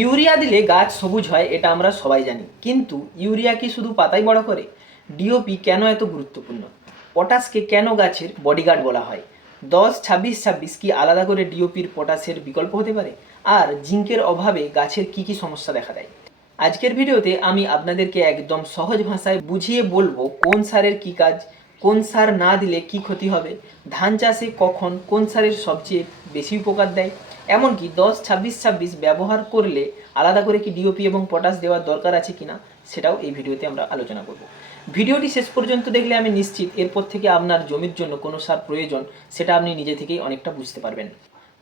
Urea দিলে গাছ সবুজ হয় এটা আমরা সবাই জানি, কিন্তু ইউরিয়া কি শুধু পাতাই বড় করে? ডিওপি কেন এত গুরুত্বপূর্ণ? পটাশকে কেন গাছের বডিগার্ড বলা হয়? 10-26-26 কি আলাদা করে ডিওপির পটাশের বিকল্প হতে পারে? আর জিঙ্কের অভাবে গাছের কি কি সমস্যা দেখা দেয়? আজকের ভিডিওতে আমি আপনাদেরকে একদম সহজ ভাষায় বুঝিয়ে বলবো কোন সারের কি কাজ, কোন সার না দিলে কি ক্ষতি হবে, ধান চাষে কখন কোন সারের সবচেয়ে বেশি উপকার দেয়, এমনকি 10-26-26 ব্যবহার করলে আলাদা করে কি ডিওপি এবং পটাশ দেওয়ার দরকার আছে কিনা সেটাও এই ভিডিওতে আমরা আলোচনা করব। ভিডিওটি শেষ পর্যন্ত দেখলে আমি নিশ্চিত এরপর থেকে আপনার জমির জন্য কোনো সার প্রয়োজন সেটা আপনি নিজে থেকেই অনেকটা বুঝতে পারবেন।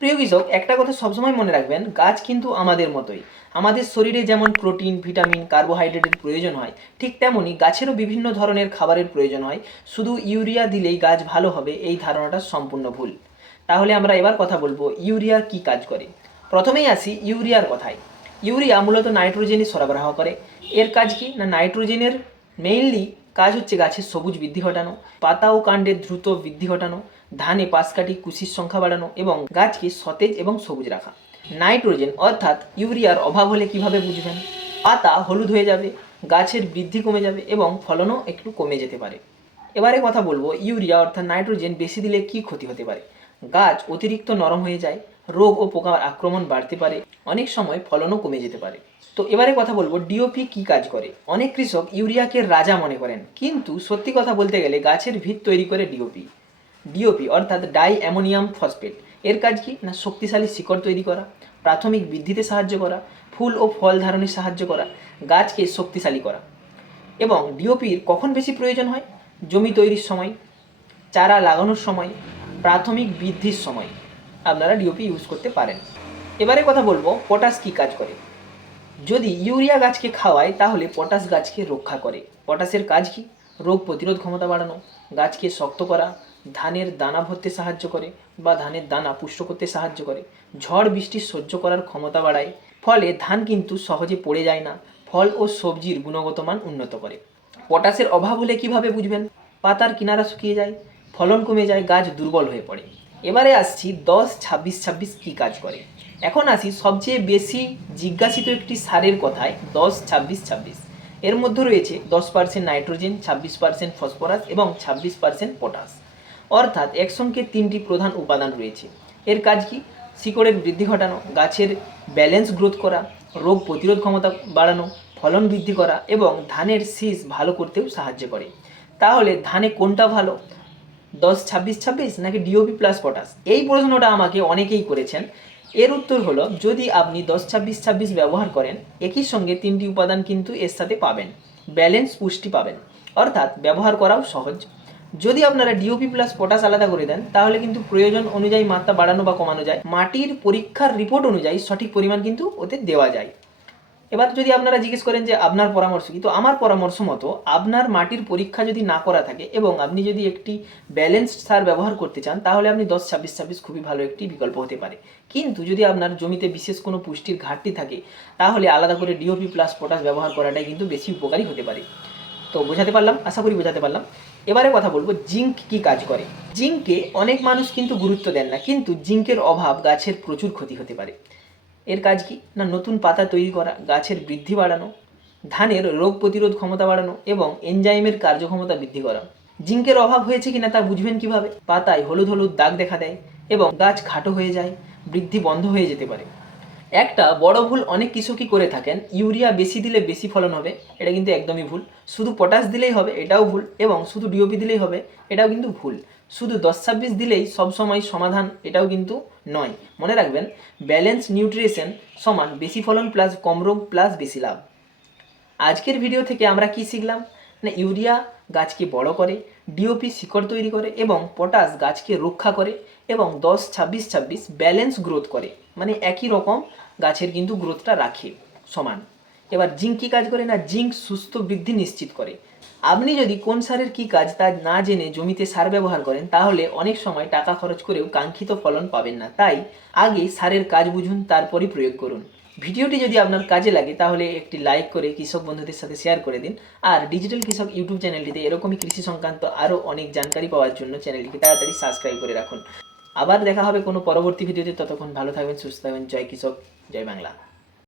প্রিয় কৃষক, একটা কথা সবসময় মনে রাখবেন, গাছ কিন্তু আমাদের মতোই। আমাদের শরীরে যেমন প্রোটিন, ভিটামিন, কার্বোহাইড্রেটের প্রয়োজন হয়, ঠিক তেমনই গাছেরও বিভিন্ন ধরনের খাবারের প্রয়োজন হয়। শুধু ইউরিয়া দিলেই গাছ ভালো হবে এই ধারণাটা সম্পূর্ণ ভুল। তাহলে আমরা এবার কথা বলবো ইউরিয়ার কি কাজ করে। প্রথমেই আসি ইউরিয়ার কথায়। ইউরিয়া মূলত নাইট্রোজেনই সরবরাহ করে। এর কাজ কি না, নাইট্রোজেনের মেইনলি কাজ হচ্ছে গাছের সবুজ বৃদ্ধি ঘটানো, পাতা ও কাণ্ডের দ্রুত বৃদ্ধি ঘটানো, ধানে পাশকাঠি কুশির সংখ্যা বাড়ানো এবং গাছকে সতেজ এবং সবুজ রাখা। নাইট্রোজেন অর্থাৎ ইউরিয়ার অভাব হলে কিভাবে বুঝবেন? পাতা হলুদ হয়ে যাবে, গাছের বৃদ্ধি কমে যাবে এবং ফলনও একটু কমে যেতে পারে। এবারে কথা বলবো ইউরিয়া অর্থাৎ নাইট্রোজেন বেশি দিলে কি ক্ষতি হতে পারে। গাছ অতিরিক্ত নরম হয়ে যায়, রোগ ও পোকার আক্রমণ বাড়তে পারে, অনেক সময় ফলনও কমে যেতে পারে। তো এবারে কথা বলবো ডিওপি কি কাজ করে। অনেক কৃষক ইউরিয়াকে রাজা মনে করেন, কিন্তু সত্যি কথা বলতে গেলে গাছের ভিত তৈরি করে ডিওপি। ডিওপি অর্থাৎ ডাই অ্যামোনিয়াম ফসফেট এর কাজ কি না, শক্তিশালী শিকড় তৈরি করা, প্রাথমিক বৃদ্ধিতে সাহায্য করা, ফুল ও ফল ধারণে সাহায্য করা, গাছকে শক্তিশালী করা। এবং ডিওপির কখন বেশি প্রয়োজন হয়? জমি তৈরির সময়, চারা লাগানোর সময়, প্রাথমিক বৃদ্ধির সময় আপনারা ডিওপি ইউজ করতে পারেন। এবারে কথা বলবো পটাশ কী কাজ করে। যদি ইউরিয়া গাছকে খাওয়ায় তাহলে পটাশ গাছকে রক্ষা করে। পটাশের কাজ কি? রোগ প্রতিরোধ ক্ষমতা বাড়ানো, গাছকে শক্ত করা, ধানের দানা ভরতে সাহায্য করে বা ধানের দানা পুষ্ট করতে সাহায্য করে, ঝড় বৃষ্টি সহ্য করার ক্ষমতা বাড়ায়, ফলে ধান কিন্তু সহজে পড়ে যায় না, ফল ও সবজির গুণগত মান উন্নত করে। পটাশের অভাব হলে কিভাবে বুঝবেন? পাতার কিনারা শুকিয়ে যায়, ফলন কমে যায়, গাছ দুর্বল হয়ে পড়ে। এবারে আসছি 10-26-26 কী কাজ করে। এখন আসি সবচেয়ে বেশি জিজ্ঞাসিত একটি সারের কথায়, 10-26-26। এর মধ্যে রয়েছে 10% নাইট্রোজেন, 26% ফসফরাস এবং 26% পটাশ। অর্থাৎ একসঙ্গে তিনটি প্রধান উপাদান রয়েছে। এর কাজ কি? শিকড়ের বৃদ্ধি ঘটানো, গাছের ব্যালেন্স গ্রোথ করা, রোগ প্রতিরোধ ক্ষমতা বাড়ানো, ফলন বৃদ্ধি করা এবং ধানের শীষ ভালো করতেও সাহায্য করে। তাহলে ধানে কোনটা ভালো, 10-26-26 নাকি ডিওপি প্লাস পটাশ? এই প্রশ্নটা আমাকে অনেকেই করেছেন। এর উত্তর হলো, যদি আপনি 10-26-26 ব্যবহার করেন, একই সঙ্গে তিনটি উপাদান কিন্তু এর সাথে পাবেন, ব্যালেন্স পুষ্টি পাবেন, অর্থাৎ ব্যবহার করাও সহজ। যদি আপনারা ডিওপি প্লাস পটাশ আলাদা করে দেন তাহলে কিন্তু প্রয়োজন অনুযায়ী মাত্রা বাড়ানো বা কমানো যায়, মাটির পরীক্ষার রিপোর্ট অনুযায়ী সঠিক পরিমাণ কিন্তু ওতে দেওয়া যায়। এবার যদি আপনারা জিজ্ঞেস করেন যে আপনার পরামর্শ কি, তো আমার পরামর্শ মতো আপনার মাটির পরীক্ষা যদি না করা থাকে এবং আপনি যদি একটি ব্যালেন্সড সার ব্যবহার করতে চান তাহলে আপনি 10-26-26 খুবই ভালো একটি বিকল্প হতে পারে। কিন্তু যদি আপনার জমিতে বিশেষ কোনো পুষ্টির ঘাটতি থাকে তাহলে আলাদা করে ডিওপি প্লাস পটাশ ব্যবহার করাটাই কিন্তু বেশি উপকারী হতে পারে। তো বোঝাতে পারলাম, আশা করি বোঝাতে পারলাম। এবারে কথা বলবো জিঙ্ক কি কাজ করে। জিঙ্কে অনেক মানুষ কিন্তু গুরুত্ব দেন না, কিন্তু জিঙ্কের অভাব গাছের প্রচুর ক্ষতি হতে পারে। এর কাজ কি না, নতুন পাতা তৈরি করা, গাছের বৃদ্ধি বাড়ানো, ধানের রোগ প্রতিরোধ ক্ষমতা বাড়ানো এবং এনজাইমের কার্যক্ষমতা বৃদ্ধি করা। জিঙ্কের অভাব হয়েছে কিনা তা বুঝবেন কিভাবে? পাতায় হলুদ হলুদ দাগ দেখা দেয় এবং গাছ খাটো হয়ে যায়, বৃদ্ধি বন্ধ হয়ে যেতে পারে। একটা বড় ভুল অনেক কৃষকই করে থাকেন, ইউরিয়া বেশি দিলে বেশি ফলন হবে, এটা কিন্তু একদমই ভুল। শুধু পটাশ দিলেই হবে, এটাও ভুল, এবং শুধু ডিওপি দিলেই হবে, এটাও কিন্তু ভুল। শুধু 10-26 দিলেই সবসময় সমাধান, এটাও কিন্তু নয়। মনে রাখবেন, ব্যালেন্স নিউট্রিশন সমান বেশি ফলন প্লাস কম রোগ প্লাস বেশি লাভ। আজকের ভিডিও থেকে আমরা কি শিখলাম না, ইউরিয়া গাছকে বড় করে, ডিওপি শিকড় তৈরি করে এবং পটাশ গাছকে রক্ষা করে এবং 10-26-26 ব্যালেন্স গ্রোথ করে, মানে একই রকম গাছের কিন্তু গ্রোথটা রাখে সমান। এবার জিঙ্ক কী কাজ করে না, জিঙ্ক সুস্থ বৃদ্ধি নিশ্চিত করে। আপনি যদি কোন সারের কী কাজ তা না জেনে জমিতে সার ব্যবহার করেন তাহলে অনেক সময় টাকা খরচ করেও কাঙ্ক্ষিত ফলন পাবেন না। তাই আগে সারের কাজ বুঝুন, তারপরই প্রয়োগ করুন। ভিডিওটি যদি আপনার কাজে লাগে তাহলে একটি লাইক করে কৃষক বন্ধুদের সাথে শেয়ার করে দিন। আর ডিজিটাল কৃষক ইউটিউব চ্যানেলটিতে এরকমই কৃষি সংক্রান্ত আরও অনেক জানকারি পাওয়ার জন্য চ্যানেলটিকে তাড়াতাড়ি সাবস্ক্রাইব করে রাখুন। আবার দেখা হবে কোনো পরবর্তী ভিডিওতে, ততক্ষণ ভালো থাকবেন, সুস্থ থাকবেন। জয় কৃষক, জয় বাংলা।